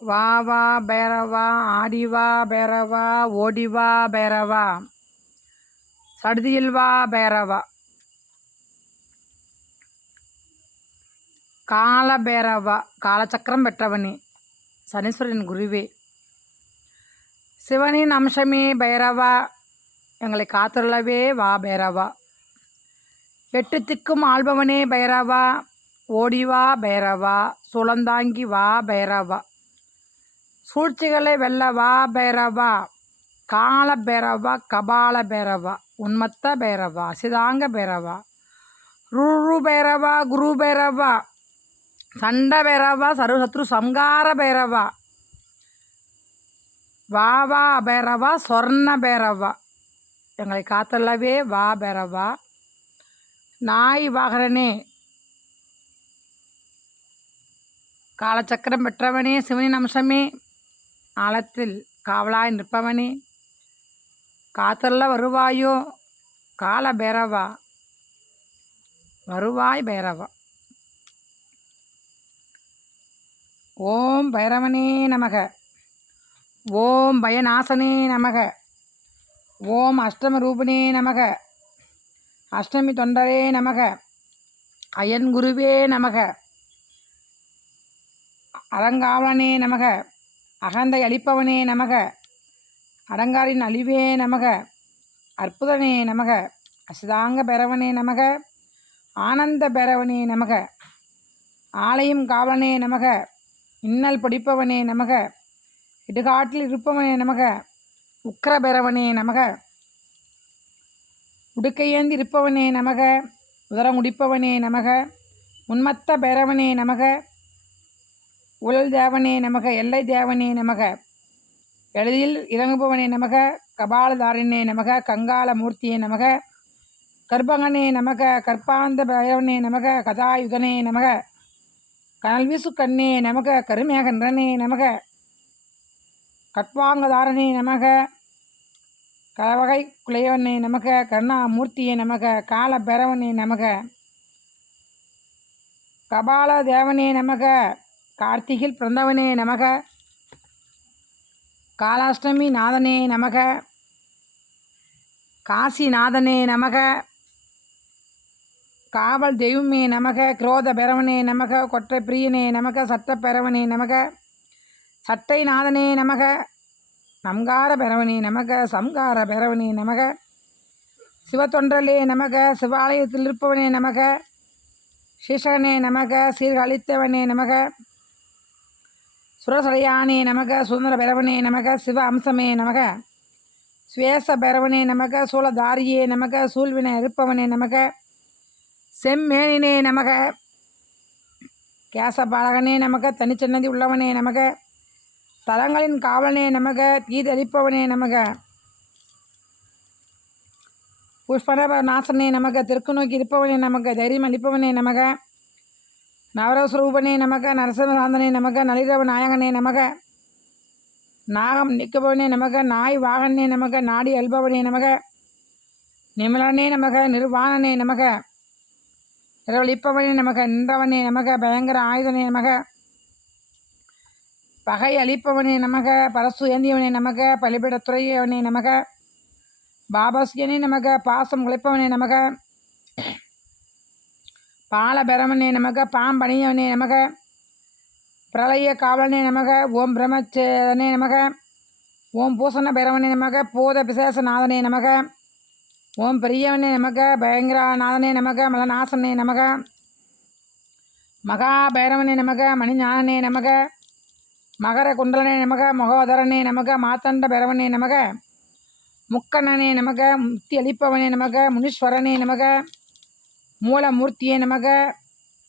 வா வா பைரவா ஆடிவா பைரவா ஓடிவா பைரவா. சடுதியில் வா பைரவா. கால பைரவா காலச்சக்கரம் பெற்றவனே சனீஸ்வரன் குருவே. சிவனின் அம்சமே பைரவா. எங்களை காத்துள்ளவே வா பைரவா. எட்டு திக்கும் ஆள்பவனே பைரவா. ஓடிவா பைரவா. சுழந்தாங்கி வா பைரவா. சூழ்ச்சிகளை வெல்லவா பைரவா கால பைரவா கபால பைரவா உன்மத்த பைரவா சிதாங்க பைரவா ரூரு பைரவா குரு பைரவா சண்ட பைரவா சர்வசத்ரு சம்கார பைரவா வா வா பைரவா சொர்ண பைரவா எங்களை காத்தல்லவே வா பைரவா நாய் வாகரனே காலச்சக்கரம் பெற்றவனே சிவனின் அம்சமே ஆழத்தில் காவலாய் நிற்பவனே. காத்தல்ல வருவாயோ? கால பைரவா? வருவாய் பைரவா. ஓம் பைரவனே நமக. ஓம் பயநாசனே நமக. ஓம் அஷ்டம ரூபிணே நமக. அஷ்டமி தொண்டரே நமக. அயன் குருவே நமக. அறங்காவலனே நமக. அகந்தை அழிப்பவனே நமக. அடங்காரின் அழிவே நமக. அற்புதனே நமக. அசிதாங்க பெறவனே நமக. ஆனந்த பெறவனே நமக. ஆலயம் காவலனே நமக. இன்னல் படிப்பவனே நமக. இடுகாட்டில் இருப்பவனே நமக. உக்கர பெறவனே நமக. உடுக்கையேந்தி இருப்பவனே நமக. உதரம் உடிப்பவனே நமக. உன்மத்த பெறவனே நமக. உழல் தேவனே நமக எல்லை தேவனே நமக. எளிதில் இறங்குபவனே நமக கபாலதாரினே நமக கங்கால மூர்த்தியே நமக. கர்ப்பங்கனே நமக கற்பாந்த பைரவனே நமக கதாயுதனே நமக. கனல் கண்ணே நமக கருமேகன்றனே நமக. கட்வாங்கதாரனே நமக கலவகை குலையவனே நமக கருணாமூர்த்தியே நமக கால பைரவனே நமக. கபால தேவனே நமக கார்த்திகில் பிறந்தவனே நமக. காலாஷ்டமி நாதனே நமக. காசிநாதனே நமக. காவல் தெய்வமே நமக. குரோத பெறவனே நமக. கொற்றை பிரியனே நமக. சட்டப்பெறவனே நமக. சட்டை நாதனே நமக. நம்கார பெறவனே நமக. சம்கார பெறவனே நமக. சிவத்தொன்றலே நமக. சிவாலயத்தில் இருப்பவனே நமக. சீசகனே நமக. சீர்கழித்தவனே நமக. சுரசடையானே நமக சுதந்திர பெறவனே நமக சிவ அம்சமே நமக. சுவேச பைரவனே நமக சூலதாரியே நமக சூழ்வினை இருப்பவனே நமக. செம்மேனினே நமக. கேசபாலகனே நமக தனிச்சன்னதி உள்ளவனே நமக. தலங்களின் காவலனே நமக தீதளிப்பவனே நமக. புஷ்பரப நாசனே நமக தெற்கு நோக்கி இருப்பவனே நமக தைரியம் அளிப்பவனே நமக. நவரஸ்வரூபனே நமக நரசிம்மசாந்தனே நமக நலிரவ நாயகனே நமக நாகம் நிற்கபவனே நமக நாய் வாகனே நமக நாடி அல்பவனே நமக நிமலனே நமக நிர்வாணனே நமக இரவழிப்பவனே நமக நின்றவனே நமக பயங்கர ஆயுதனே நமக பகை அளிப்பவனே நமக பரசு ஏந்தியவனே நமக பலிபிடத்துறையவனே நமக பாபாசியனே நமக பாசம் உழைப்பவனே நமக பாலபரமனே நமக பாம்பணியவனே நமக பிரளய காவலனே நமக ஓம் பிரம்மச்சேதனே நமக ஓம் பூசண பைரவனே நமக பூத பிசேசநாதனே நமக ஓம் பெரியவனே நமக பயங்கரநாதனே நமக மலநாசனே நமக மகா பைரவனே நமக மணிஞானனே நமக மகர குண்டலனே நமக மகோதரனே நமக மாத்தண்ட பைரவனே நமக முக்கண்ணனே நமக முக்தி அளிப்பவனே நமக முனீஸ்வரனே நமக மூலமூர்த்தியே நமக